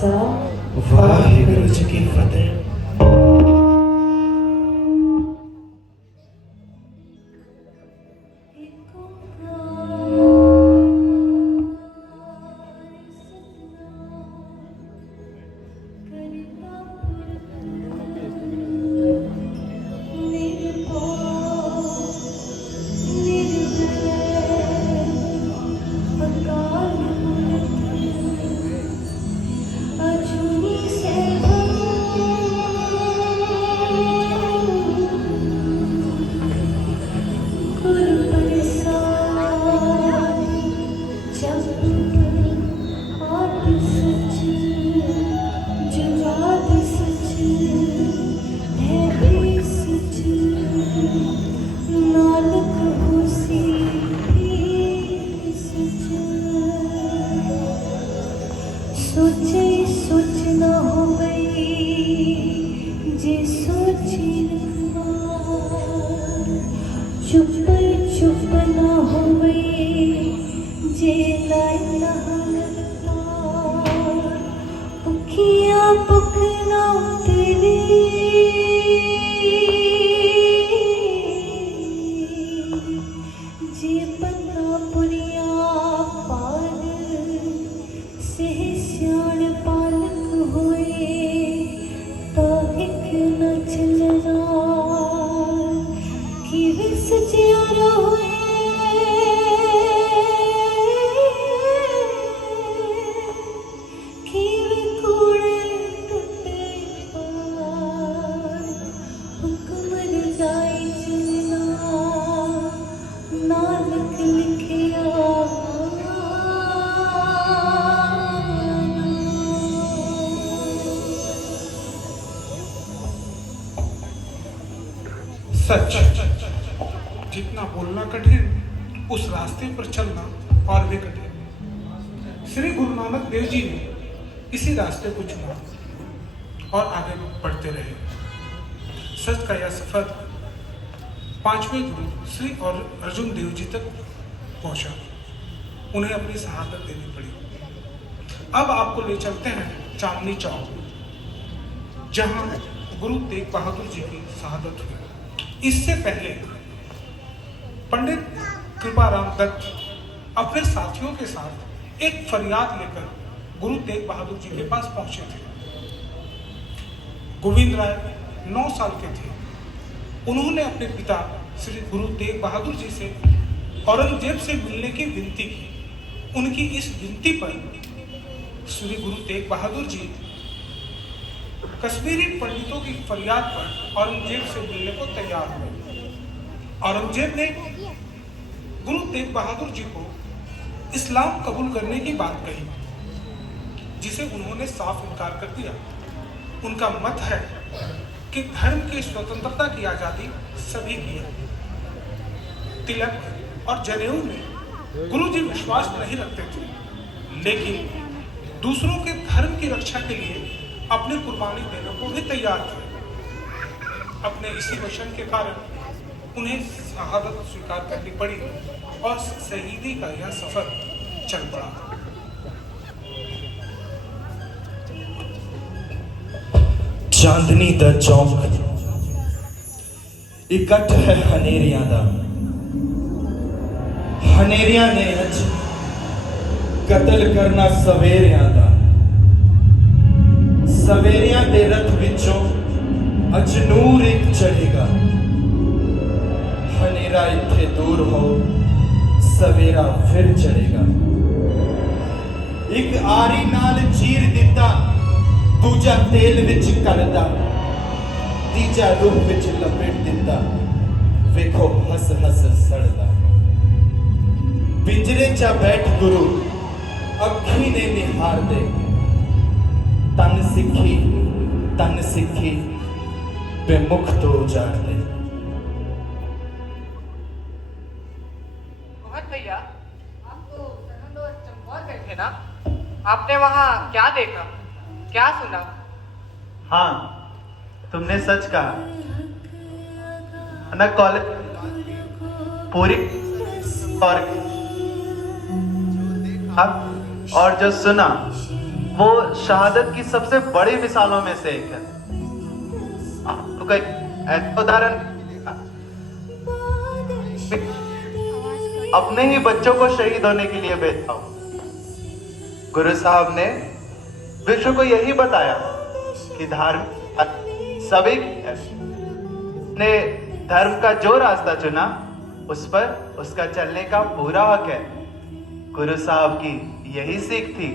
खालसा वाहिगुरु जी की फतेह। सोचे सोच न हो गई जे सोची चुप चुप न हो गई जे लाया पुखिया पुखना तेरी जे पता पुरिया पार से सियाण पालक होए तो एक न चलना कि विस जियारा होए कि वे कूड़े टूटे पार हुक्म रजाई चलना नानक लिखिया सच। जितना बोलना कठिन उस रास्ते पर चलना और भी कठिन। श्री गुरु नानक देव जी ने इसी रास्ते को चुना और आगे बढ़ते रहे। सच का यह सफर 5वें गुरु श्री और अर्जुन देव जी तक पहुंचा। उन्हें अपनी शहादत देनी पड़ी। अब आपको ले चलते हैं चांदनी चौक, जहां गुरु तेग बहादुर जी की शहादत हुई। इससे पहले पंडित कृपाराम दत्त अपने साथियों के साथ एक फरियाद लेकर गुरु तेग बहादुर जी के पास पहुंचे थे। गोविंद राय 9 साल के थे। उन्होंने अपने पिता श्री गुरु तेग बहादुर जी से औरंगजेब से मिलने की विनती की। उनकी इस विनती पर श्री गुरु तेग बहादुर जी कश्मीरी पंडितों की फरियाद पर औरंगजेब से मिलने को तैयार हुए। औरंगजेब ने गुरु तेग बहादुर जी को इस्लाम कबूल करने की बात कही, जिसे उन्होंने साफ इनकार कर दिया। उनका मत है कि धर्म की स्वतंत्रता की आजादी सभी की है। तिलक और जनेऊ में गुरु जी विश्वास नहीं रखते थे, लेकिन दूसरों के धर्म की रक्षा के लिए अपनी कुर्बानी देने को भी तैयार थे। अपने इसी वचन के कारण उन्हें शहादत स्वीकार करनी पड़ी और शहीदी का यह सफर चल पड़ा। चांदनी दा चौक इकट्ठ है हनेरियां दा। हनेरियां ने अज कतल करना सवेरियां दा। सवेरियां दे रथ विचों अज नूर एक चढ़ेगा। हनेरा इत्थे दूर हो सवेरा फिर चढ़ेगा। एक आरी नाल चीर दिता, दूजा तेल विच करदा, तीजा रूह विच लपेट दिता, वेखो हस हस सड़दा। पिंजरे चा बैठ गुरु अखी ने निहार दे। तन सिखी बेमुख तो उजाड़ दे। मोहन भैया, आप तो सरहद और चमकौर गए थे ना? आपने वहाँ क्या देखा, क्या सुना? हाँ, तुमने सच कहा। ना कॉलेज पूरी और जो सुना वो शहादत की सबसे बड़ी मिसालों में से एक है। आपको कोई ऐसा उदाहरण अपने ही बच्चों को शहीद होने के लिए भेजता हूं। गुरु साहब ने विश्व को यही बताया कि धार्मिक सभी ने धर्म का जो रास्ता चुना उस पर उसका चलने का पूरा हक है। गुरु साहब की यही सीख थी।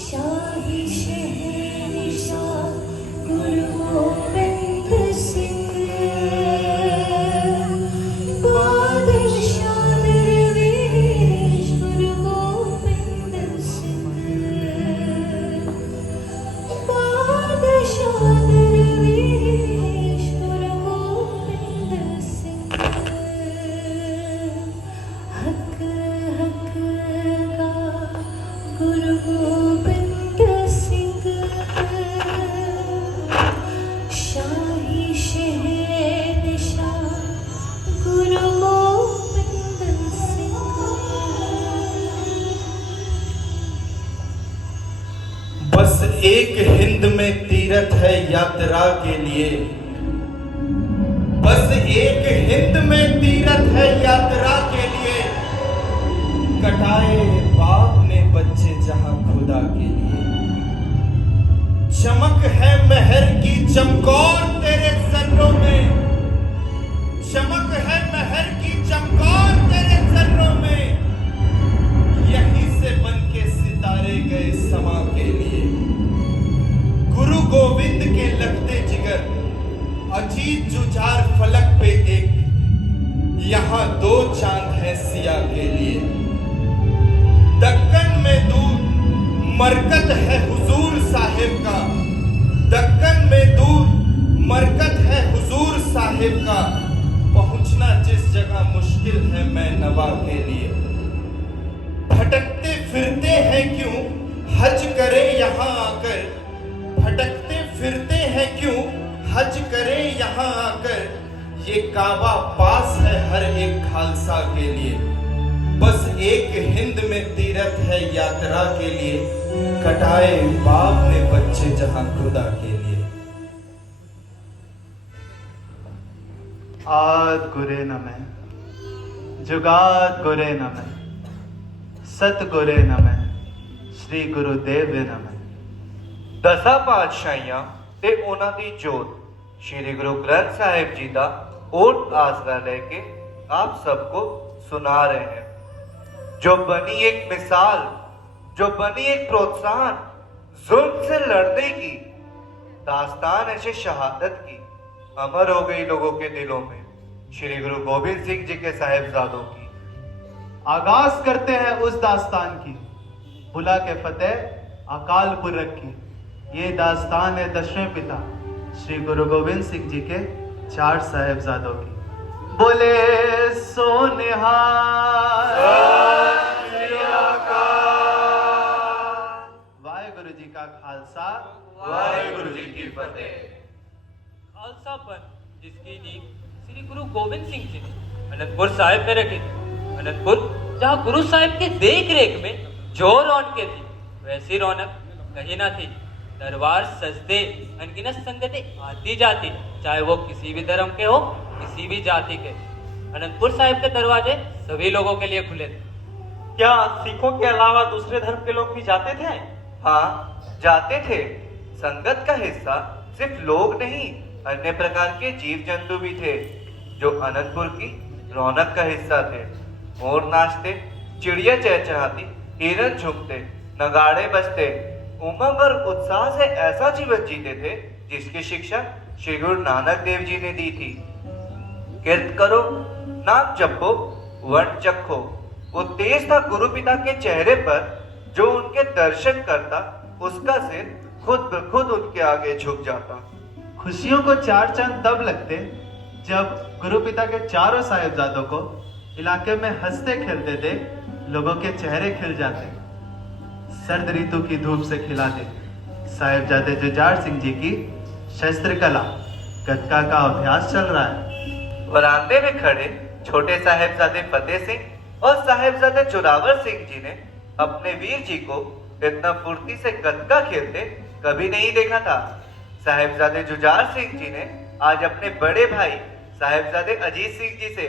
शाही शहंशाह गुरु गोविंद सिंह, बादशाह दरवेश गुरु गोविंद सिंह, बादशाह दरवेश गुरु गोविंद सिंह, हक हक का गुरु गोविंद सिंह, शाही शहंशाह गुरु गोविंद सिंह। बस एक हिंद में तीरथ है यात्रा के लिए, बस एक हिंद में तीरथ है यात्रा के लिए, कटाए बाप ने बच्चे जहां खुदा के लिए। चमक है महर की चमकौर तेरे जर्रों में, चमक है महर की चमकौर तेरे जर्रों में, यहीं से बनके सितारे गए समा के लिए। गुरु गोविंद के लगते जिगर अजीत जुझार फलक पे एक, यहां दो चांद है सिया के लिए। दक्कन में दूर मरकत है हुजूर साहिब का, दक्कन में दूर मरकत है हुजूर साहिब का, पहुंचना जिस जगह मुश्किल है मैं नवा के लिए। भटकते फिरते हैं क्यों हज करें यहां आकर, भटकते फिरते हैं क्यों हज करें यहां आकर, ये काबा पास है हर एक खालसा के लिए। बस एक हिंद में तीरथ है यात्रा के लिए, कटाए बाप ने बच्चे जहां खुदा के लिए। आद गुरे नमः, जुगाद गुरे नमः, सत गुरे नमः, श्री गुरुदेव नमः। ਦਸਾਂ ਪਾਤਸ਼ਾਹੀਆਂ ਤੇ ਉਹਨਾਂ ਦੀ ਜੋਤ ਸ਼੍ਰੀ ਗੁਰੂ ਗ੍ਰੰਥ ਸਾਹਿਬ जी ਦਾ ओट आसरा लेके आप सबको सुना रहे हैं। जो बनी एक मिसाल, जो बनी एक प्रोत्साहन जुल्म से लड़ने की, दास्तान ऐसे शहादत की अमर हो गई लोगों के दिलों में, श्री गुरु गोविंद सिंह जी के साहिबजादों की। आगाज करते हैं उस दास्तान की, भुला के फतेह अकाल पुरख की। ये दास्तान है दसवें पिता श्री गुरु गोविंद सिंह जी के 4 साहिबजादों की। बोले सोनिहार वाहेगुरु जी का खालसा, वाहेगुरु जी की फतेह। खालसापन जिसकी नींव श्री गुरु गोविंद सिंह जी ने अनंतपुर साहिब में रखी थी। अनंतपुर जहाँ गुरु साहिब के देख रेख में जो रौनकें थी वैसी रौनक कहीं ना थी। दरबार सजदे अनगिनत संगतें आती जाती, चाहे वो किसी भी धर्म के हो, किसी भी जाति के। अनंतपुर साहिब के दरवाजे सभी लोगों के लिए खुले थे। क्या सिखों के अलावा दूसरे धर्म के लोग भी जाते थे? हाँ, जाते थे। संगत का हिस्सा सिर्फ लोग नहीं, अन्य प्रकार के जीव जंतु भी थे जो अनंतपुर की रौनक का हिस्सा थे। मोर नाचते, चिड़िया चहचहाती, हिरन झुमते, नगाड़े बजते, उमंग और उत्साह से ऐसा जीवन जीते थे जिसकी शिक्षा श्री गुरु नानक देव जी ने दी थी। कीर्त करो, नाम जपो, वर्ण चखो। वो तेज था गुरु पिता के चेहरे पर, जो उनके दर्शन करता उसका सिर खुद ब खुद उनके आगे झुक जाता। खुशियों को 4 चांद तब लगते जब गुरु पिता के चारों साहिबजादों को इलाके में हंसते खेलते देख लोगों के चेहरे खिल जाते। सर्द ऋतु की धूप से खिलाते साहिबजादे जुझार सिंह जी की शस्त्र कला गतका का अभ्यास चल रहा है। वरांदे में खड़े छोटे साहिबजादे फतेह सिंह और साहेबजादे जोरावर सिंह जी ने अपने वीर जी को इतना फुर्ती से गतका खेलते कभी नहीं देखा था। साहेबजादे जुझार सिंह जी ने आज अपने बड़े भाई साहेबजादे अजीत सिंह जी से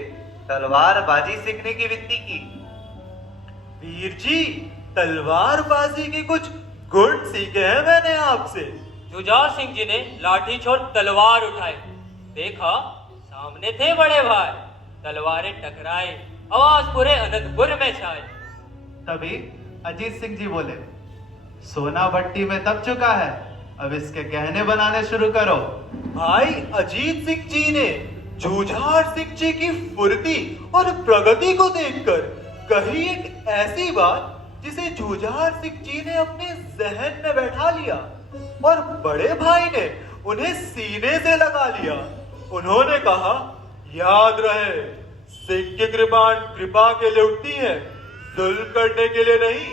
तलवारबाजी सीखने की विनती की। वीर जी, तलवारबाजी के कुछ गुण सीखे हैं मैंने आपसे। जुझार सिंह जी ने लाठी छोड़ तलवार उठाई। देखा सामने थे बड़े भाई, तलवारें टकराई, आवाज पूरे अनंतपुर में छाई। तभी अजीत सिंह जी बोले, सोना भट्टी में तप चुका है, अब इसके गहने बनाने शुरू करो। भाई अजीत सिंह जी ने जुझार सिंह जी की फुर्ती और प्रगति को देखकर कही एक ऐसी बात जिसे जुझार सिंह जी ने अपने जहन में बैठा लिया और बड़े भाई ने उन्हें सीने से लगा लिया। उन्होंने कहा, याद रहे, सिंह की कृपाण कृपा के लिए उठती है, जुल्म करने के लिए नहीं।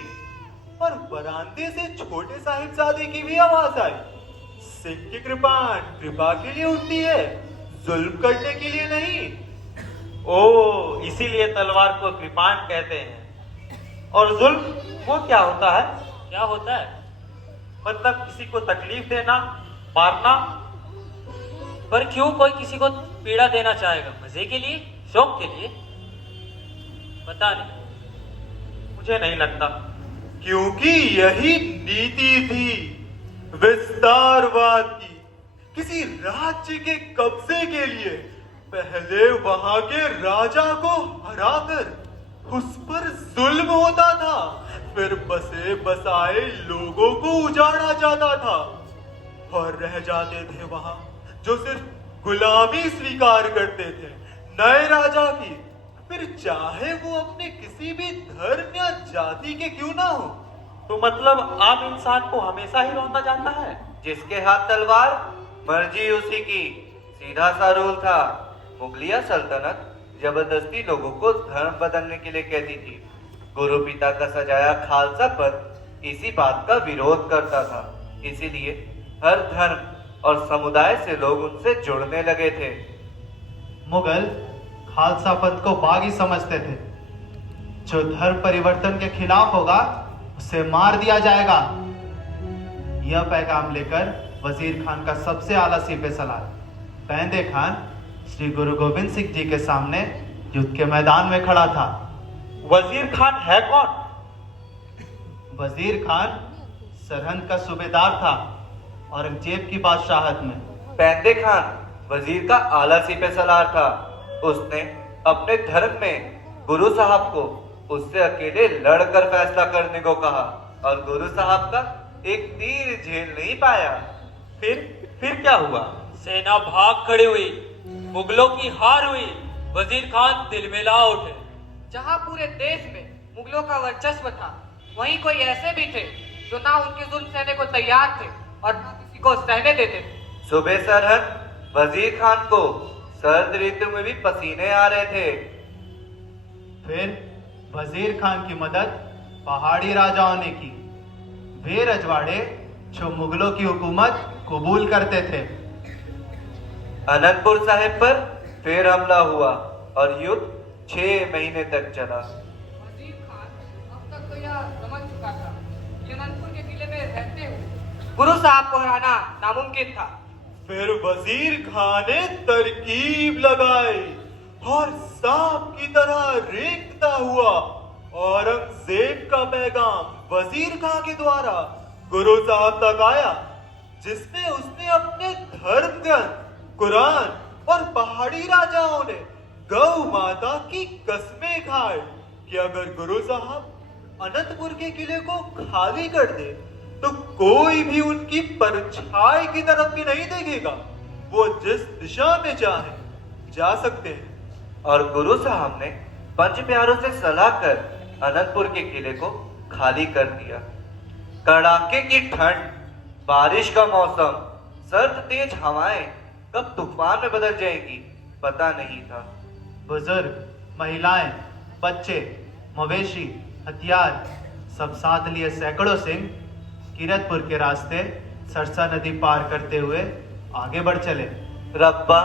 और बरामदे से छोटे साहिबजादे की भी आवाज आई, सिंह की कृपाण कृपा के लिए उठती है, जुल्म करने के लिए नहीं। ओ, इसीलिए तलवार को कृपाण कहते हैं। और जुल्म वो क्या होता है? क्या होता है? मतलब किसी को तकलीफ देना, मारना। पर क्यों कोई किसी को पीड़ा देना चाहेगा? मजे के लिए, शौक के लिए? पता नहीं, मुझे नहीं लगता। क्योंकि यही नीति थी विस्तारवाद की। किसी राज्य के कब्जे के लिए पहले वहां के राजा को हराकर उस पर जुल्म होता था, फिर बसे बसाए लोगों को उजाड़ा जाता था और रह जाते थे वहां जो सिर्फ गुलामी स्वीकार करते थे नए राजा की, फिर चाहे वो अपने किसी भी धर्म या जाति के क्यों ना हो। तो मतलब आम इंसान को हमेशा ही लौटा जाता है। जिसके हाथ तलवार मर्जी उसी की, सीधा सा रूल था। मुगलिया सल्तनत जबरदस्ती लोगों को धर्म बदलने के लिए कहती थी। गुरु पिता का सजाया खालसा पंथ इसी बात का विरोध करता था, इसीलिए हर धर्म और समुदाय से लोग उनसे जुड़ने लगे थे। मुगल खालसा पंथ को बागी समझते थे। जो धर्म परिवर्तन के खिलाफ होगा उसे मार दिया जाएगा। यह पैगाम लेकर वजीर खान का सबसे आला सिपह सलार पेंदे खान श्री गुरु गोविंद सिंह जी के सामने युद्ध के मैदान में खड़ा था। वजीर खान है कौन? वजीर खान सरहंद का सूबेदार था औरंगजेब की बादशाहत में। पेंदे खान वजीर का आला सिपह सलार था। उसने अपने धर्म में गुरु साहब को उससे अकेले लड़कर फैसला करने को कहा और गुरु साहब का एक तीर झेल नहीं पाया। फिर क्या हुआ? सेना भाग खड़ी हुई, मुगलों की हार हुई, वजीर खान तिलमिला उठे। जहाँ पूरे देश में मुगलों का वर्चस्व था, वहीं कोई ऐसे भी थे जो ना उनके जुल्म सहने को तैयार थे और ना किसी को सहने देते थे। सुबह सरहद वजीर खान को सर्द ऋतु में भी पसीने आ रहे थे। फिर वजीर खान की मदद पहाड़ी राजाओं ने की। वे रजवाड़े जो मुगलों की हुकूमत कबूल करते थे। अनंतपुर साहिब पर फिर हमला हुआ और युद्ध 6 महीने तक चला। वजीर खान अब तक तो यह समझ चुका था कि अनंतपुर के किले में रहते हुए गुरु साहब को हराना नामुमकिन था। फिर वजीर खान ने तरकीब लगाई और सांप की तरह रेंगता हुआ औरंगजेब का पैगाम वजीर खान के द्वारा गुरु साहब तक आया, जिसमें उसने अपने धर्म ग्रंथ कुरान और पहाड़ी राजाओं ने गौ माता की कसमें खाए कि अगर गुरु साहब अनंतपुर के किले को खाली कर दे तो कोई भी उनकी परछाई की तरफ भी नहीं देखेगा। वो जिस दिशा में चाहे जा सकते हैं। और गुरु साहब ने पंच प्यारों से सलाह कर अनंतपुर के किले को खाली कर दिया। कड़ाके की ठंड, बारिश का मौसम, सर्द तेज हवाएं कब तूफान में बदल जाएंगी पता नहीं था। बुजुर्ग, महिलाएं, बच्चे, मवेशी, हथियार सब साथ लिए सैकड़ों सिंह कीरतपुर के रास्ते सरसा नदी पार करते हुए आगे बढ़ चले। रब्बा,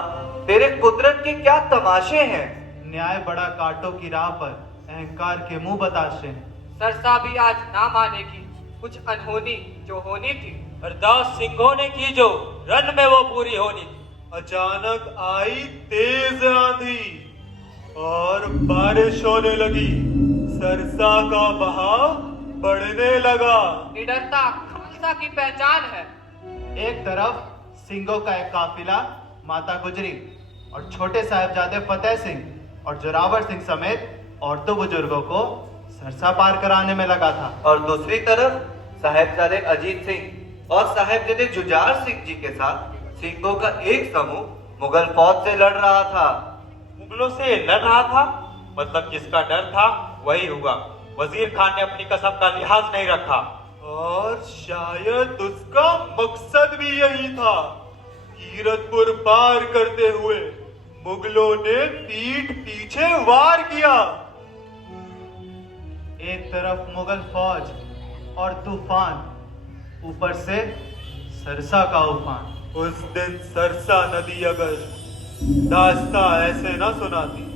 तेरे कुदरत के क्या तमाशे हैं। न्याय बड़ा कांटों की राह पर अहंकार के मुंह बताशे हैं। सरसा भी आज ना मानेगी कुछ अनहोनी जो होनी थी। और 10 सिंहों ने की जो रन में वो पूरी होनी थी। अचानक आई तेज आंधी और बारिश होने लगी। सरसा का बहाव बढ़ने लगा। निडरता खालसा की पहचान है। एक तरफ सिंहों का एक काफिला माता गुजरी और छोटे साहिबजादे फतेह सिंह और जोरावर सिंह समेत औरतों बुजुर्गों को सरसा पार कराने में लगा था। और दूसरी तरफ साहिबजादे अजीत सिंह और साहिबजादे जुझार सिंह जी के साथ सिंहों का एक समूह मुगल फौज से लड़ रहा था। मुगलों से लड़ रहा था, मतलब जिसका डर था वही हुआ। वजीर खान ने अपनी कसम का लिहाज नहीं रखा। और शायद उसका मकसद भी यही था। कीरतपुर पार करते हुए मुगलों ने पीठ पीछे वार किया। एक तरफ मुगल फौज और तूफान, ऊपर से सरसा का उफान। उस दिन सरसा नदी अगर दास्ता ऐसे न सुनाती।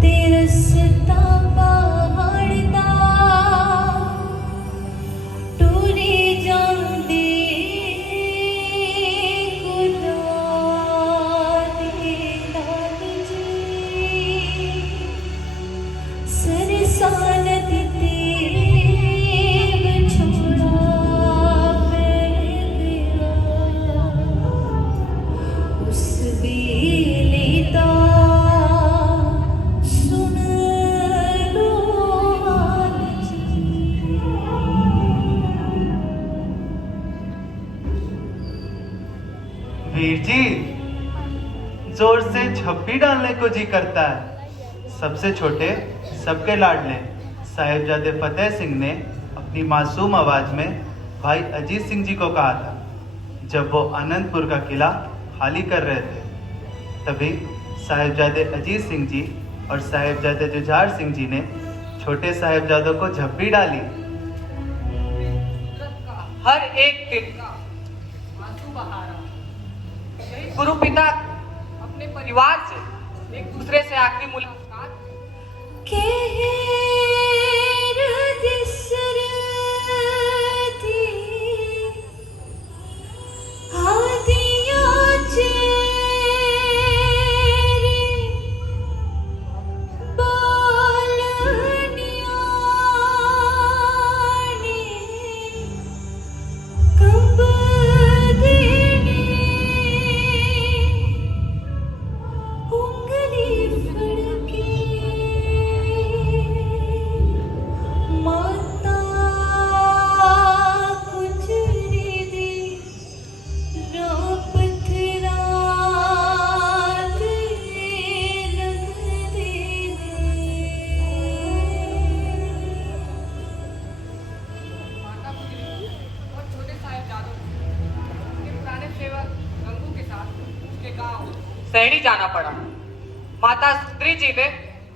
तिरसता पहाड़दा टूरी जांदी खुदा दी लाल जी सरसा नदी ते विछोड़ा पै गया उस बेले दा वीर जी, जोर से झप्पी डालने को जी करता है। सबसे छोटे सबके लाडले साहिबजादे फतेह सिंह ने अपनी मासूम आवाज में भाई अजीत सिंह जी को कहा था जब वो आनंदपुर का किला खाली कर रहे थे। तभी साहिबजादे अजीत सिंह जी और साहिबजादे जुझार सिंह जी ने छोटे साहिबजादों को झप्पी डाली। हर एक दिन का आंसू बहा रहा। यही गुरु पिता अपने परिवार से एक दूसरे से आखिरी मुलाकात शहरी जाना पड़ा। माता सुंदरी जी ने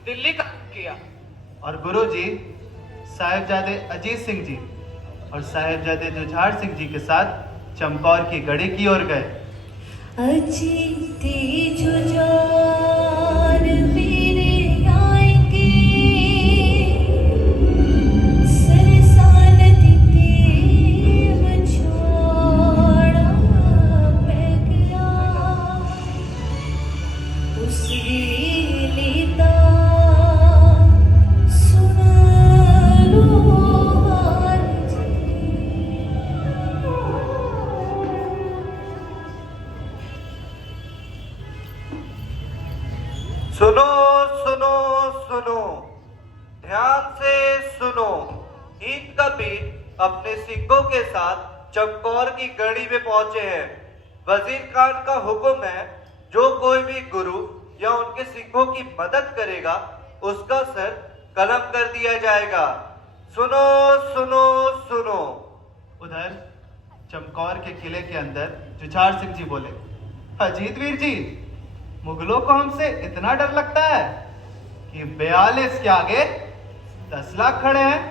दिल्ली का रुख किया और गुरु जी साहिबजादे अजीत सिंह जी और साहिबजादे जुझार सिंह जी के साथ चमकौर की गढ़ी की ओर गए। अजीते जुझार मेरे आएंगे सरसा नदी ते विछोड़ा पै गया उस वेले दा सुन लो हाल जी। सुनो सुनो सुनो, ध्यान से सुनो। ईद कबीर अपने सिखों के साथ चमकौर की गढ़ी में पहुंचे हैं। वजीर खान का हुक्म है जो कोई भी गुरु या उनके सिखों की मदद करेगा उसका सर कलम कर दिया जाएगा। सुनो सुनो सुनो। उधर चमकौर के किले के अंदर जुझार सिंह जी बोले, अजीत वीर जी, मुगलों को हमसे इतना डर लगता है कि 42 के आगे 10 लाख खड़े हैं।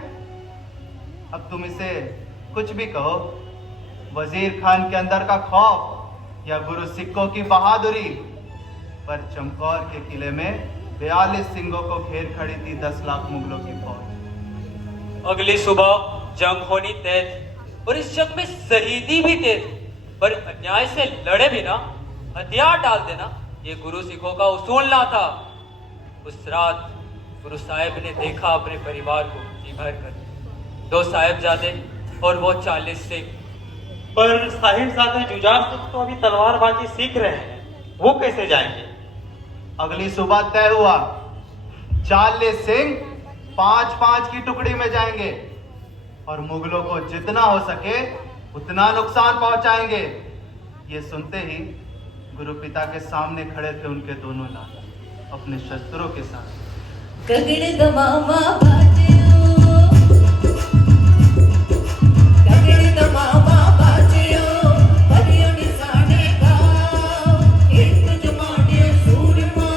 अब तुम इसे कुछ भी कहो, वजीर खान के अंदर का खौफ या गुरु सिखों की बहादुरी, पर चमकौर के किले में 42 सिंगों को घेर खड़ी थी 10 लाख मुगलों की फौज। अगली सुबह जंग होनी तय थी और इस जंग में शहीदी भी तय थी, पर अन्याय से लड़े बिना हथियार डाल देना ये गुरु सिखों का उसूल ना था। उस रात गुरु साहिब ने देखा अपने परिवार को जी भर कर, 2 साहिबजादे और वो 40 सिख। पर साहिबजादे जुझार सिंह तो अभी तलवारबाजी सीख रहे हैं, वो कैसे जाएंगे? अगली सुबह तय हुआ 40 सिंह 5-5 की टुकड़ी में जाएंगे और मुगलों को जितना हो सके उतना नुकसान पहुंचाएंगे। ये सुनते ही गुरु पिता के सामने खड़े थे उनके दोनों लाल अपने शस्त्रों के साथ। गगन दमामा बाजियो, गगन दमामा बाजियो, परियों निशाने गाओ, एक जमाने सूरमा,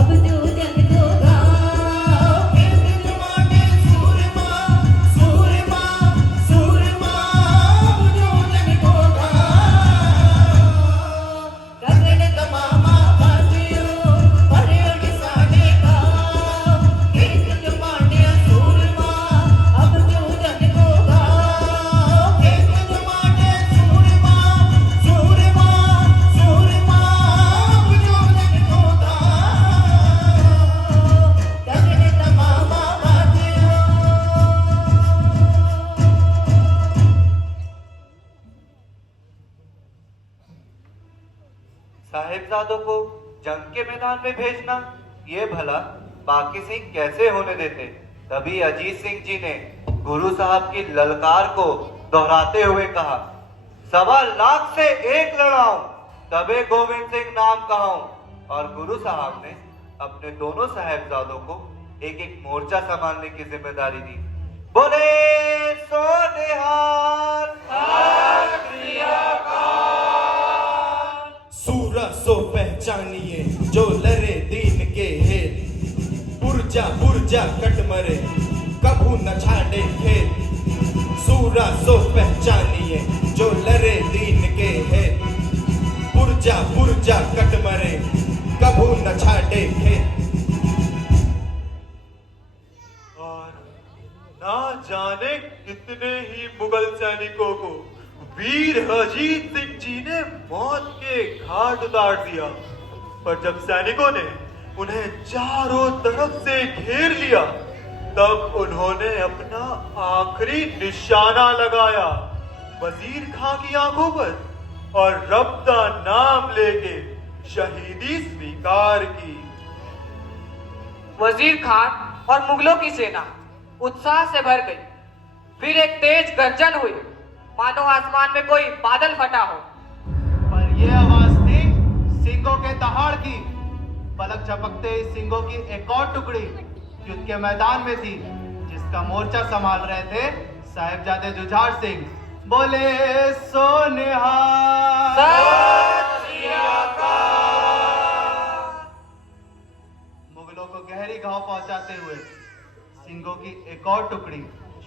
अब जो जन को गाओ, एक जमाने सूरमा, सूरमा, सूरमा, अब जो जन को गाओ, गगन दमामा बाजियो, परियों निशाने गाओ, एक जमाने सूरमा, अब जो जन को गाओ, एक जमाने सूरमा, सूरमा, सूरमा, अब जो जन को गाओ, गगन दमामा बाजियो। साहिबजादों को जंग के मैदान में भेजना ये भला बाकी सिंह कैसे होने देते। तभी अजीत सिंह जी ने गुरु साहब की ललकार को दोहराते हुए कहा, 1.25 लाख से 1 लड़ाऊं तबे गोविंद सिंह नाम कहाऊं। और गुरु साहब ने अपने दोनों साहिबजादों को एक एक मोर्चा संभालने की जिम्मेदारी दी। बोले सो निहाल। सूरा सो पहचानिए जो लरे दीन के हेत, पुरजा पुरजा कट मरे कभू न छाड़े खेत। सूरा सो पहचानिए जो लरे दीन के हेत, पुरजा पुरजा कट मरे कभू न छाड़े खेत। और ना जाने कितने ही मुगल सैनिकों को वीर अजीत सिंह जी ने मौत के घाट उतार दिया। पर जब सैनिकों ने उन्हें चारों तरफ से घेर लिया, तब उन्होंने अपना आखिरी निशाना लगाया वजीर खां की आंखों पर और रब का नाम लेके शहीदी स्वीकार की। वजीर खान और मुगलों की सेना उत्साह से भर गई। फिर एक तेज गर्जन हुई, मानो आसमान में कोई बादल फटा हो। पर यह आवाज थी सिंगों के दहाड़ की। पलक झपकते ही सिंगों की एक और टुकड़ी युद्ध के मैदान में थी, जिसका मोर्चा संभाल रहे थे साहिबजादे जुझार सिंह। बोले सो निहाल। मुगलों को गहरी घाव पहुंचाते हुए सिंगों की एक और टुकड़ी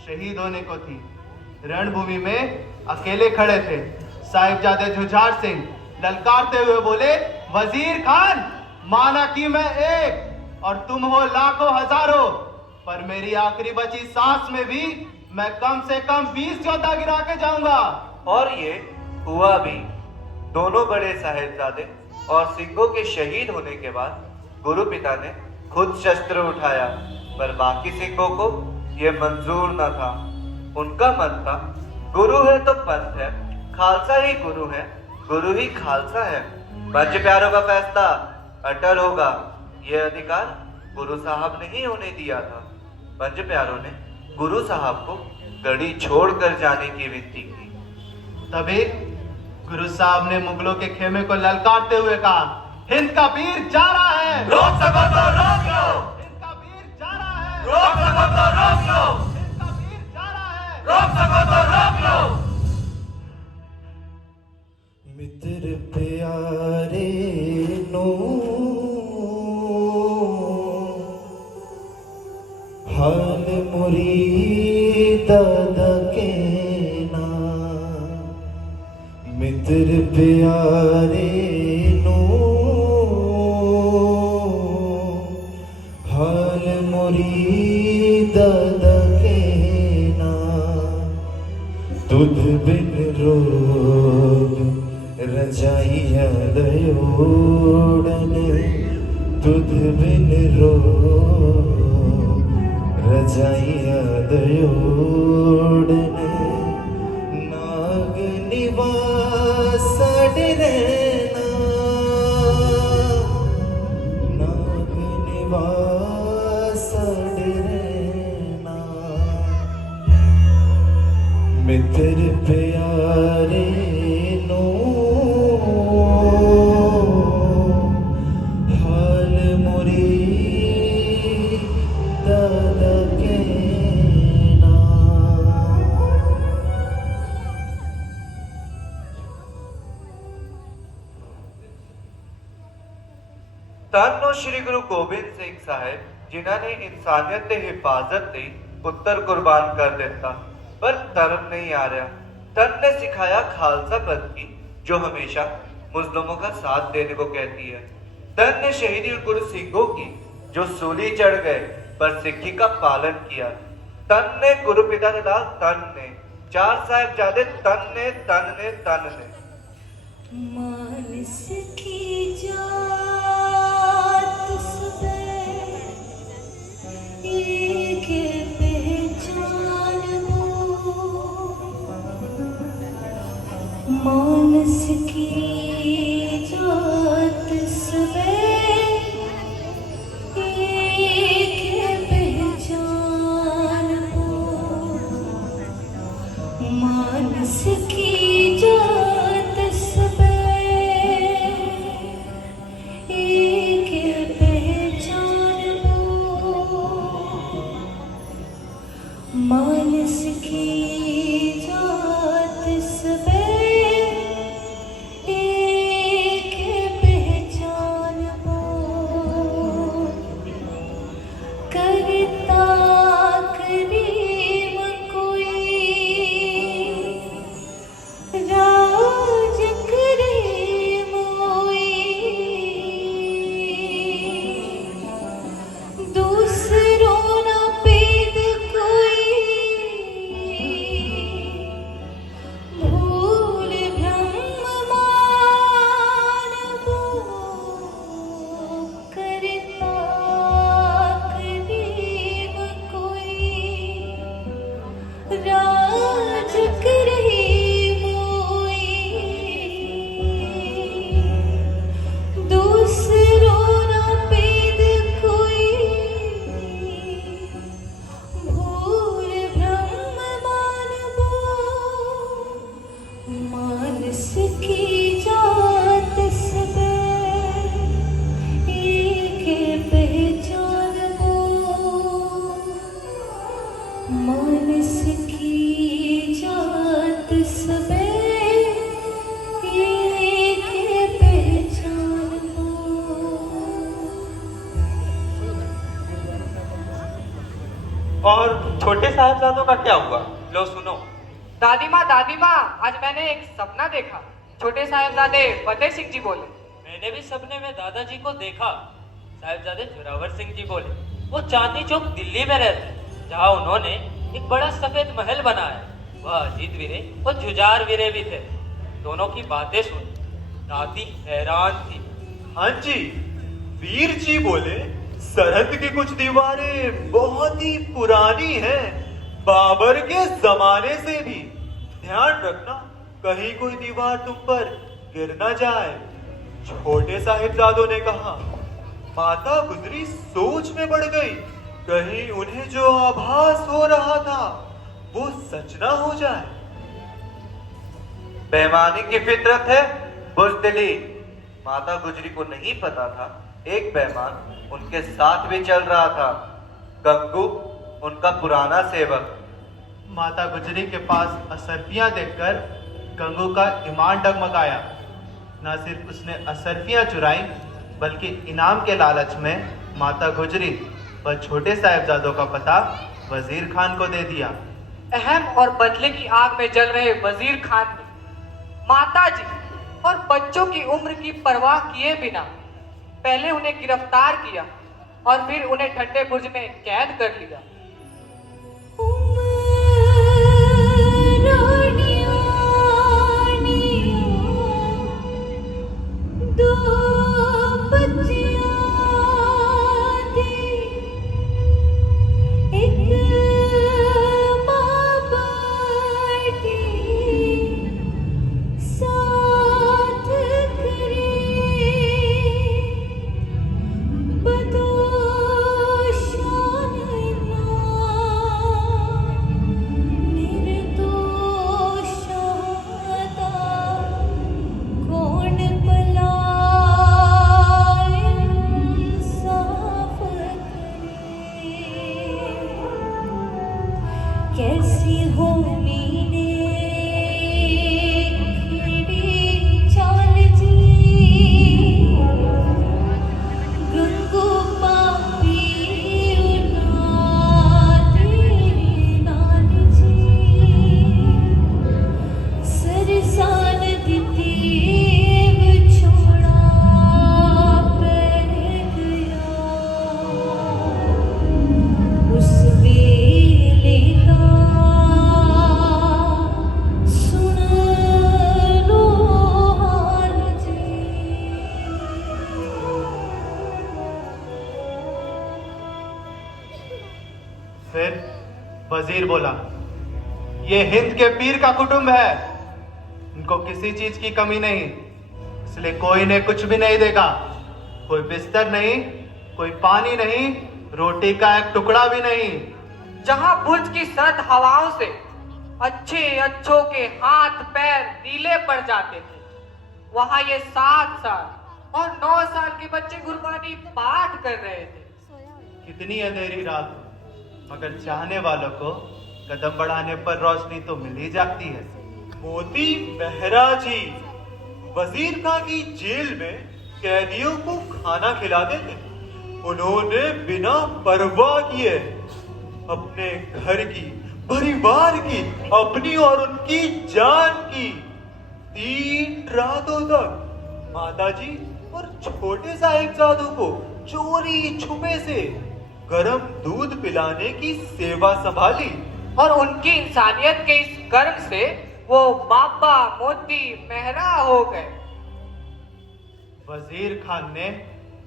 शहीद होने को थी। रणभूमि में अकेले खड़े थे साहिबजादे जुझार सिंह। ललकारते हुए बोले, वजीर खान, माना कि मैं एक और तुम हो लाखों हजारों, पर मेरी आखिरी बची सांस में भी मैं कम से कम 20 योद्धा गिरा के जाऊंगा। और ये हुआ भी। दोनों बड़े साहिबजादे और सिंगों के शहीद होने के बाद गुरु पिता ने खुद शस्त्र उठाया, पर बाकी सिंगों को यह मंजूर न था। उनका मन था, गुरु है तो पंथ है, खालसा ही गुरु है, गुरु ही खालसा है। पंच प्यारों का फैसला अटल होगा। यह अधिकार गुरु साहब ने ही होने दिया था। पंच प्यारों ने गुरु साहब को गड़ी छोड़कर जाने की विनती की। तभी गुरु साहब ने मुगलों के खेमे को ललकारते हुए कहा, हिंद का वीर जा रहा है। रोक सको तो रोक लो, हिंद का वीर जा रहा है। रोक सको तो रोक लो, हिंद का वीर जा रहा है। रोक सको तो रोक लो। मित्र प्यारे नो हाल मुरीद के ना, मित्र प्यारे नो हाल मोरी दादा के ना तुध बिन रोग रजाइया दयोड़न तुध बिन रोग रजाइया दयोड़न नाग निवास डरना नाग निवास डरना मित्र प्यारे नो हाल मोरी दादा के ना ਧੰਨ श्री गुरु गोबिंद सिंह साहेब जिन्हों ने इंसानियत की हिफाजत दी पुत्र कुर्बान कर दिता पर धर्म नहीं आ रहा। धन ने सिखाया खालसा पंथ की जो हमेशा मुस्लिमों का साथ देने को कहती है। धन ने शहीदी गुरु सिंहों की जो सूली चढ़ गए पर सिक्खी का पालन किया। तन ने गुरु पिता ने लाल तन ने चार साहिबजादे तन ने तन ने तन ने मानस की जात सुबह एक पहचान हो मानस की जात सुबह एक पहचान हो मानस की जात मानस की जात सब एक पहचान हो करता करीम कोई राज करीम दूसरों ना पेद भूल ब्रह्म मान करता करीब कोई राज करीब दूसरों ना पेद कोई भूल ब्रह्म मानस की जात सब एक पहचान हो मानस की जात सब एक पहचान हो। और छोटे साहबजादों का क्या हुआ? लो सुनो। दादी माँ आज मैंने एक सपना देखा। छोटे साहिबजादे फतेह सिंह जी बोले। मैंने भी सपने में दादाजी को देखा। साहिबजादे जोरावर सिंह जी बोले वो चांदनी चौक दिल्ली में रहते जहाँ उन्होंने एक बड़ा सफेद महल बनाया। वह अजीत वीरे और जुझार वीरे भी थे। दोनों की बातें सुन दादी हैरान थी। हाँ जी, वीर जी बोले सरहद की कुछ दीवारें बहुत ही पुरानी हैं, बाबर के जमाने से भी। ध्यान रखना कहीं कोई दीवार तुम पर गिर ना जाए। छोटे साहिबजादों ने कहा। माता गुजरी सोच में पड़ गई, कहीं उन्हें जो आभास हो रहा था वो सच ना हो जाए। बेईमानी की फितरत है बुज़दिली। माता गुजरी को नहीं पता था एक बेईमान उनके साथ भी चल रहा था। गंगू उनका पुराना सेवक। माता गुजरी के पास असरफियां देखकर गंगू का ईमान डगमगाया। न सिर्फ उसने असरफियां चुराई बल्कि इनाम के लालच में माता गुजरी व छोटे साहिबजादों का पता वजीर खान को दे दिया। अहम और बदले की आग में जल रहे वजीर खान ने माताजी और बच्चों की उम्र की परवाह किए बिना पहले उन्हें गिरफ्तार किया और फिर उन्हें ठंडे बुर्ज में कैद कर लिया। दो बच्चियां थी, एक माँ बाटी साथ करे, बदोशान ना निर्दोषाता कौन भलाए इंसाफ करे। कैसी हो मीने खिड़ी चाल जी, गंगू पापी उनाते नाल जी, सरसान दिती विछोड़ा पड़ गया। उस वेले दा सुन लो हाल जी। फिर वजीर बोला, ये हिंद के पीर का कुटुंब है, इनको किसी चीज की कमी नहीं, इसलिए कोई ने कुछ भी नहीं देगा। कोई बिस्तर नहीं, कोई पानी नहीं, रोटी का एक टुकड़ा भी नहीं। जहां बुर्ज की सर्द हवाओं से अच्छे अच्छों के हाथ पैर नीले पड़ जाते थे, वहां ये 7 साल और 9 साल के बच्चे गुरबानी पाठ कर रहे थे। कितनी अंधेरी रात हो, मगर चाहने वालों को कदम बढ़ाने पर रोशनी तो मिल ही जाती है। मोती मेहरा जी वजीर खां की जेल में कैदियों को खाना खिलाते थे। उन्होंने बिना परवाह किए अपने घर की, परिवार की, अपनी और उनकी जान की 3 रातों तक माताजी और छोटे साहिबजादों को चोरी छुपे से गरम दूध पिलाने की सेवा संभाली। और उनकी इंसानियत के इस कर्म से वो बाबा मोती मेहरा हो गए। वजीर खान ने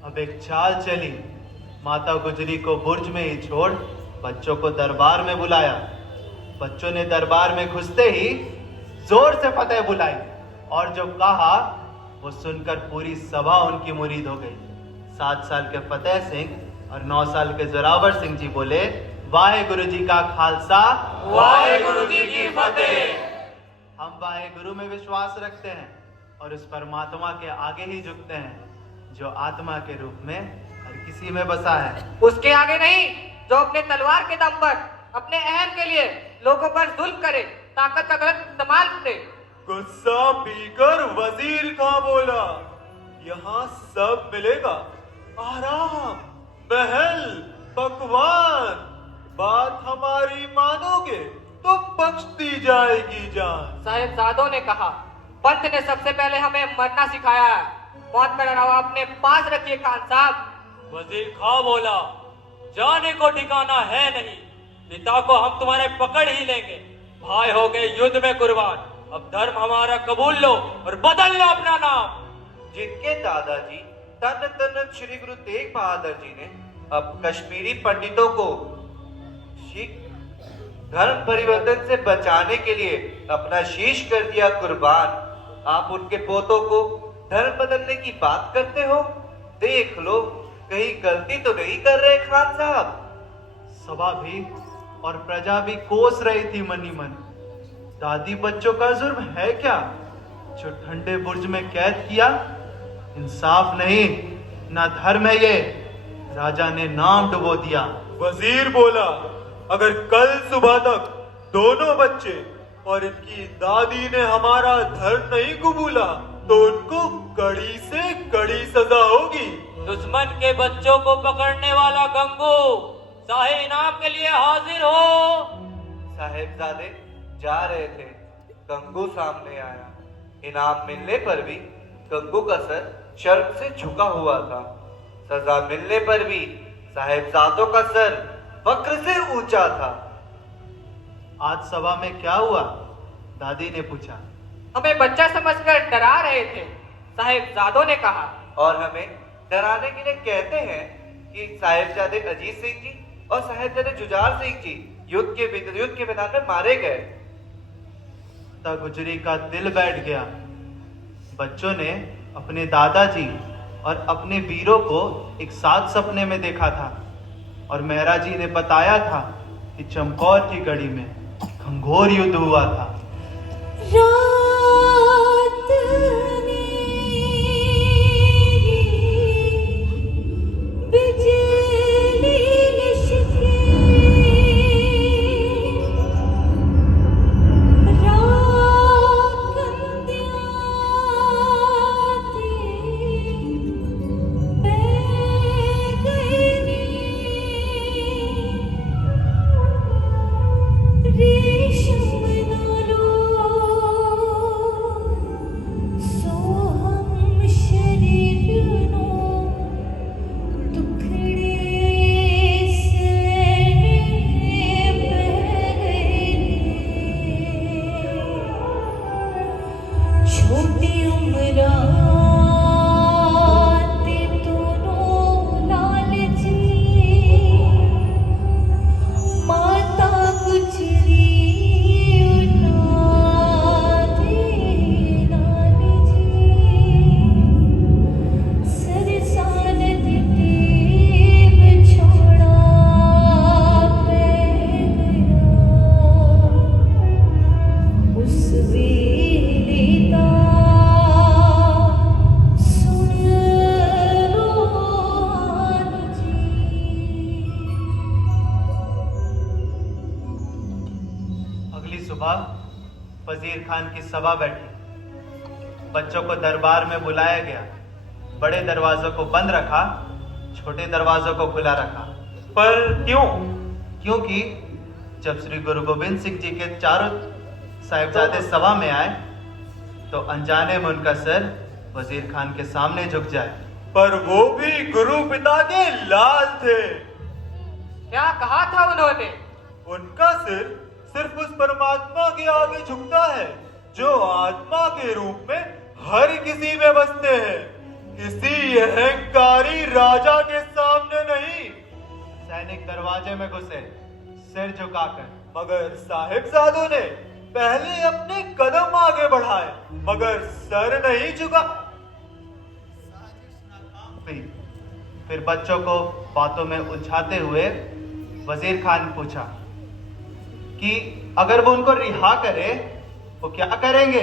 अब एक चाल चली, माता गुजरी को बुर्ज में ही छोड़ बच्चों को दरबार में बुलाया। बच्चों ने दरबार में घुसते ही जोर से फतेह बुलाई और जो कहा वो सुनकर पूरी सभा उनकी मुरीद हो गई। 7 साल के फतेह सिंह और 9 साल के जोरावर सिंह जी बोले, वाहेगुरु जी का खालसा, वाहेगुरु जी की फतेह। हम वाहेगुरु में विश्वास रखते हैं और उस परमात्मा के आगे ही झुकते हैं जो आत्मा के रूप में हर किसी में बसा है। उसके आगे नहीं जो अपने तलवार के दम पर अपने अहम के लिए लोगों पर जुल्म करे, ताकत का गलत इस्तेमाल करे। गुस्सा पीकर वजीर खां बोला, यहाँ सब मिलेगा, आराम, महल, पकवान। बात हमारी मानोगे तो बख्श दी जाएगी जान। साहिबजादों ने कहा, पंथ ने सबसे पहले हमें मरना सिखाया है, मौत का डरावा अपने पास रखिए खान साहब। वजीर खां बोला, जाने को ठिकाना है नहीं, पिता को हम तुम्हारे पकड़ ही लेंगे। भाई हो गए युद्ध में कुर्बान, अब धर्म हमारा कबूल लो और बदल लो अपना नाम। जिनके दादाजी तन तन श्री गुरु तेग बहादुर जी ने अब कश्मीरी पंडितों को सिख धर्म परिवर्तन से बचाने के लिए अपना शीश कर दिया कुर्बान, आप उनके पोतों को धर्म बदलने की बात करते हो? देख लो कहीं गलती तो नहीं कर रहे खान साहब। सभा भी और प्रजा भी कोस रही थी मनी मन। दादी बच्चों का जुर्म है क्या जो ठंडे बुर्ज में कैद किया? इंसाफ नहीं, ना धर्म है ये, राजा ने नाम डुबो दिया। वजीर बोला, अगर कल सुबह तक दोनों बच्चे और इनकी दादी ने हमारा धर्म नहीं कबूला तो उनको कड़ी से कड़ी सजा होगी। दुश्मन के बच्चों को पकड़ने वाला गंगू शाही इनाम के लिए हाजिर हो। साहेबजादे जा रहे थे, गंगू सामने आया। इनाम मिलने पर भी गंगू का सर शर्म से झुका हुआ था। सजा मिलने पर भी साहेबजादों का सर वक्र से ऊंचा था। आज सभा में क्या हुआ? दादी ने पूछा। हमें बच्चा समझकर डरा रहे थे, साहेबजादों ने कहा। और हमें डराने के लिए कहते हैं कि साहेबजादे अजीत सिंह जी और साहेबजादे जुझार सिंह जी युद्ध के मैदान में मारे गए। तब गुजरी का दिल बैठ गया। बच्चों ने अपने दादाजी और अपने वीरों को एक साथ सपने में देखा था और मेहरा जी ने बताया था कि चमकौर की गढ़ी में घंघोर युद्ध हुआ था। रात ने बिजली लिशके, छोटी उम्रा ते दोनों लालची, माता गुजरी उलादे लालची, सरसान दिते बिछोड़ा पै गया। उस वेले दा सुन लो हाल जी। अगली सुबह वजीर खान की सभा बैठी। बच्चों को दरबार में बुलाया गया। बड़े दरवाजों को बंद रखा, छोटे दरवाजों को खुला रखा। पर क्यों? क्योंकि जब श्री गुरु गोविंद सिंह जी के चारों साहिबजादे सभा में आए तो अनजाने में उनका सर वजीर खान के सामने झुक जाए। पर वो भी गुरु पिता के लाल थे। क्या कहा था उन्होंने? उनका सिर सिर्फ उस परमात्मा के आगे झुकता है जो आत्मा के रूप में हर किसी में बसते हैं, किसी अहंकारी राजा के सामने नहीं। सैनिक दरवाजे में घुसे सिर झुकाकर। मगर साहिबजादों ने पहले अपने कदम आगे बढ़ाए मगर सर नहीं झुका। फिर बच्चों को बातों में उलझाते हुए वजीर खान ने पूछा कि अगर वो उनको रिहा करे वो क्या करेंगे?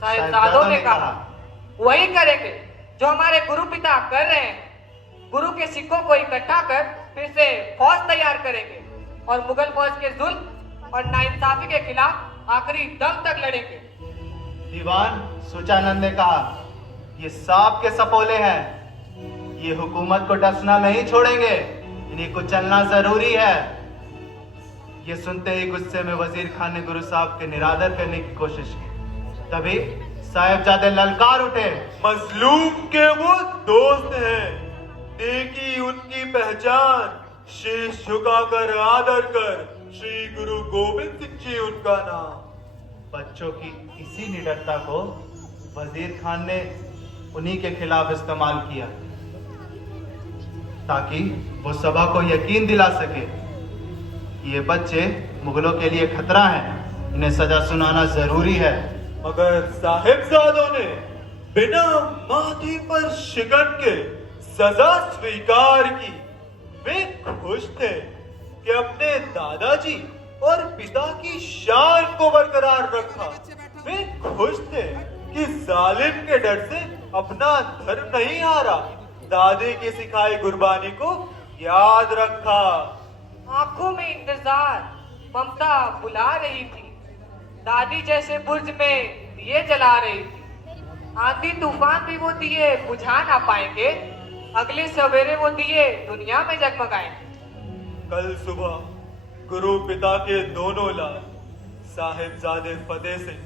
साहिबजादों ने कहा, वही करेंगे जो हमारे गुरु पिता कर रहे हैं। गुरु के सिक्कों को इकट्ठा कर फिर से फौज तैयार करेंगे और मुगल फौज के जुल्म और नाइंसाफी के खिलाफ आखिरी दम तक लड़ेंगे। दीवान सुचानंद ने कहा, ये सांप के सपोले हैं, ये हुकूमत को डसना नहीं छोड़ेंगे, इन्हीं को चलना जरूरी है। ये सुनते ही गुस्से में वजीर खान ने गुरु साहब के निरादर करने की कोशिश की। तभी साहिबजादे ललकार उठे, मजलूम के वो दोस्त हैं, नेकी उनकी पहचान, शीश झुकाकर आदर कर, श्री गुरु गोविंद सिंह जी उनका नाम। बच्चों की इसी निडरता को वजीर खान ने उन्हीं के खिलाफ इस्तेमाल किया ताकि वो सभा को यकीन दिला सके कि ये बच्चे मुगलों के लिए खतरा हैं, इन्हें सजा सुनाना जरूरी है। मगर साहिबजादों ने बिना माथे पर शिकन के सजा स्वीकार की। वे खुश थे कि अपने दादाजी और पिता की शान को बरकरार रखा। वे खुश थे कि जालिम के डर से अपना धर्म नहीं हारा, दादी की सिखाई कुर्बानी को याद रखा। आंखों में इंतजार, ममता बुला रही थी। दादी जैसे बुर्ज में दिए जला रही थी। आंधी तूफान भी वो दिए बुझा ना पाएंगे, अगले सवेरे वो दिए दुनिया में जगमगाएंगे। कल सुबह गुरु पिता के दोनों लाल साहिबजादे फतेह सिंह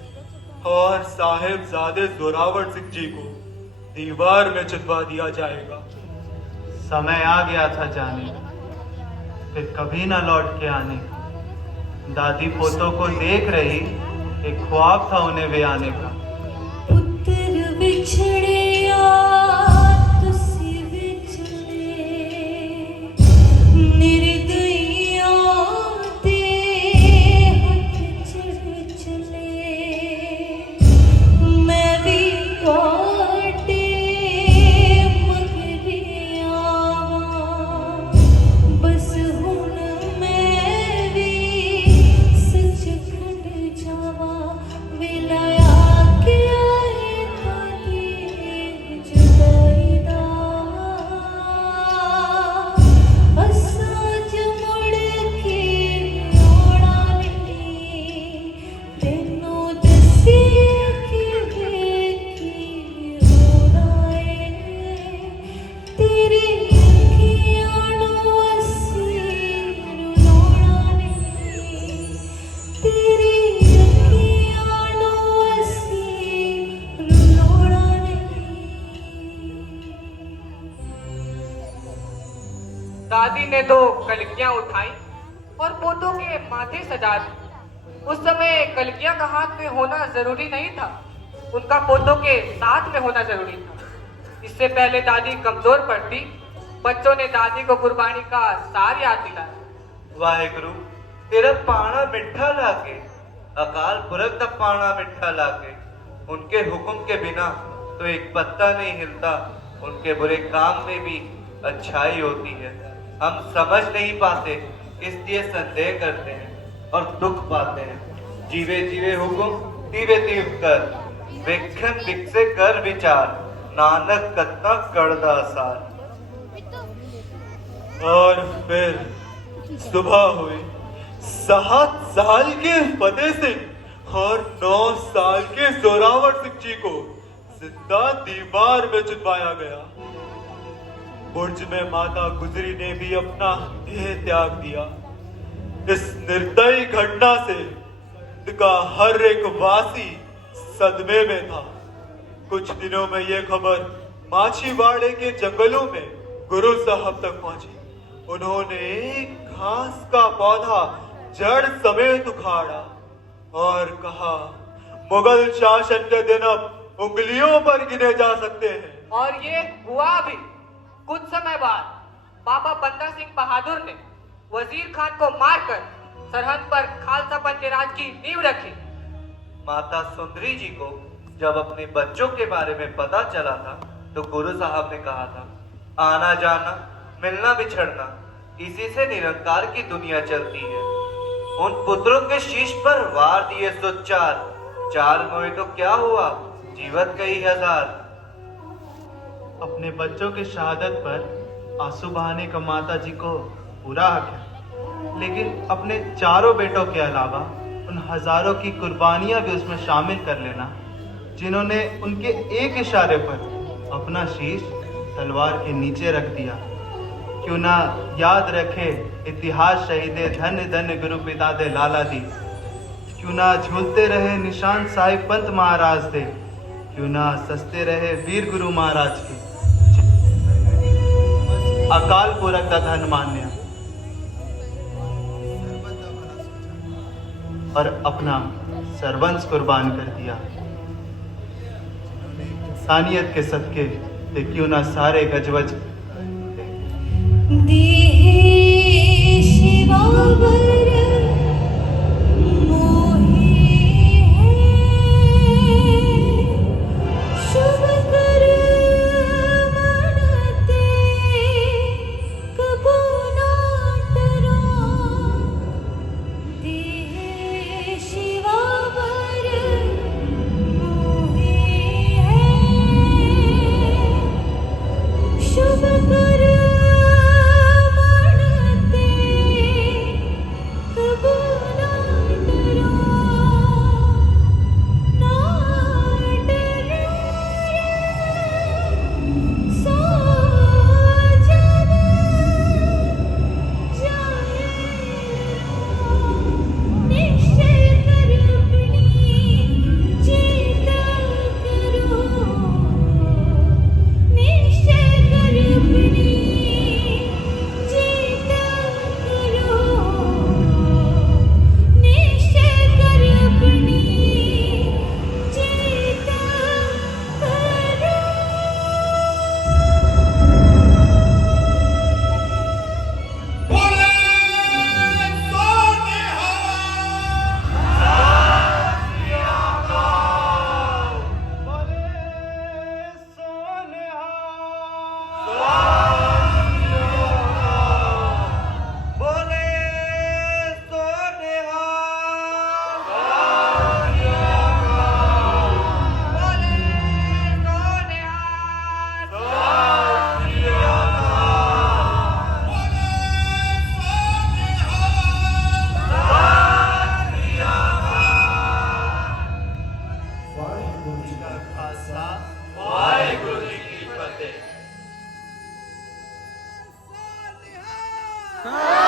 और साहिबजादे जोरावर सिंह जी को दीवार में चितवा दिया जाएगा। समय आ गया था जाने, फिर कभी ना लौट के आने का। दादी पोतों को देख रही, एक ख्वाब था उन्हें वे आने का। पुत्र बिछड़िया तुसी बिछड़े, निर्दयिया ते हथ चढ़ चले। मैं भी काटे मगरिया, बस हुण मैं भी सचखंड जावा। विलाया के आए तादी जुदाई दा, असां ज मुड़ के आउणा नहीं। तैनूं दस्सिए कि वेखी होना है, तेरी अखियां नूं असीं रुलाउणा नहीं। तेरी अखियां नूं असीं रुलाउणा नहीं। दादी ने दो कलगियां उठाई और पोतों के माथे सजा दी। उस समय कलगियां का हाथ में होना जरूरी नहीं था, उनका पोतों के साथ में होना जरूरी था। इससे पहले दादी कमजोर पड़ती, बच्चों ने दादी को कुर्बानी का सार याद दिलाया। वाहेगुरु तेरा पाना मिठा लागे, अकाल पुरख दा पाना मिठा लागे। उनके हुक्म के बिना तो एक पत्ता नहीं हिलता, उनके बुरे काम में भी अच्छाई होती है। हम समझ नहीं पाते, इसलिए संदेह करते हैं और दुख पाते हैं। जीवे जीवे हुक्म तीवे तीव कर, विखन विकसे कर विचार, नानक कतना करदा सार। और फिर सुबह हुई। 7 साल के फतेह सिंह और 9 साल के जोरावर सिंह जी को जिंदा दीवार में चुनवाया गया। बुर्ज में माता गुजरी ने भी अपना देह त्याग दिया। इस निर्दयी घटना से इनका हर एक वासी सदमे में था। कुछ दिनों में यह खबर माछीवाड़े के जंगलों में गुरु साहब तक पहुंची। उन्होंने एक घास का पौधा जड़ समेत उखाड़ा और कहा, मुगल शासन के दिन अब उंगलियों पर गिने जा सकते हैं। और ये हुआ भी। कुछ समय बाद बाबा बंदा सिंह बहादुर ने वजीर खान को मारकर सरहद पर खालसा पंथ के राज की नींव रखी। माता सुंदरी जी को जब अपने बच्चों के बारे में पता चला था तो गुरु साहब ने कहा था, आना जाना मिलना बिछड़ना इसी से निरंकार की दुनिया चलती है। उन पुत्रों के शीश पर वार दिए सो चार मोए तो क्या हुआ, जीवत कई हजार। अपने बच्चों की शहादत पर आंसू बहाने का माता जी को पूरा हक है, लेकिन अपने चारों बेटों के अलावा उन हजारों की कुर्बानियां भी उसमें शामिल कर लेना, जिन्होंने उनके एक इशारे पर अपना शीश तलवार के नीचे रख दिया। क्यों ना याद रखे इतिहास शहीदे धन्य धन्य गुरु पिता दे लाला दी। क्यों ना झूलते रहे निशान साहिब पंत महाराज दे। क्यों ना सस्ते रहे वीर गुरु महाराज के। अकाल पुरख का धन मान्य और अपना सर्वंस कुर्बान कर दिया। इंसानियत के सदके ते क्यों ना सारे गजवज देहे शिवावर मोहे है, शुभ कर मनते कबू ना डरा। देहे शिवावर मोहे है, शुभ कर हाँ।